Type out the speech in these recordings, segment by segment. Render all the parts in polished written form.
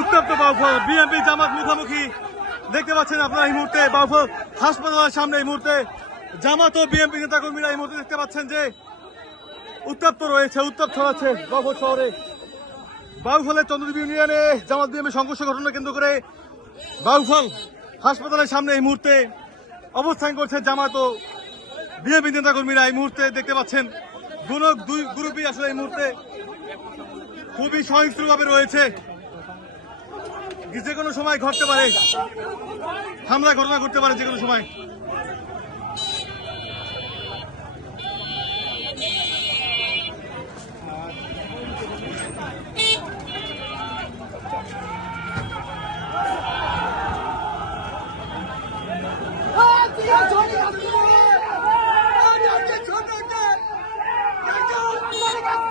উত্তপ্ত বাউফল বিএনপি জামাত মুখোমুখি দেখতে পাচ্ছেন আপনারা এই মুহূর্তে বাউফল হাসপাতালের সামনে এই মুহূর্তে জামাত ও বিএনপি নেতাকর্মীরা এই মুহূর্তে দেখতে পাচ্ছেন যে উত্তপ্ত রয়েছে, উত্তপ ছড়াচ্ছে বাউফল শহরে। বাউফলের চন্দ্রদ্বীপ ইউনিয়নে জামাত বিএনপি সংঘর্ষ ঘটনা কেন্দ্র করে বাউফল হাসপাতালের সামনে এই মুহূর্তে অবস্থান করছে জামাত ও বিএনপি নেতাকর্মীরা। এই মুহূর্তে দেখতে পাচ্ছেন দুই গ্রুপই আসলে এই মুহূর্তে খুবই সহিংস্রভাবে রয়েছে। যে কোনো সময় ঘটতে পারে, হামলা ঘটনা ঘটতে পারে যে কোনো সময়।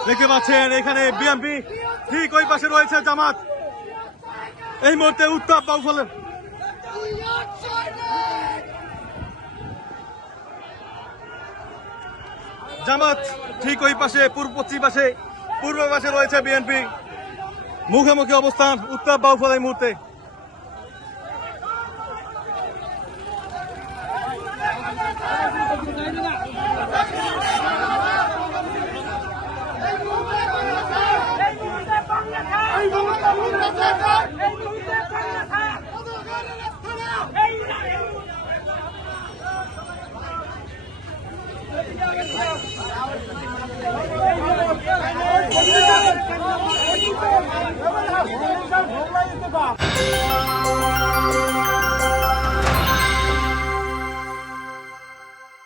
দেখতে পাচ্ছেন এখানে বিএনপি, ঠিক ওই পাশে রয়েছে জামাত। এই মুহূর্তে উত্তাপ বাউফলের। জামাত ঠিক ওই পাশে পশ্চিম পাশে, পূর্ব পাশে রয়েছে বিএনপি। মুখোমুখি অবস্থান, উত্তাপ বাউফল এই মুহূর্তে। Vamos lá,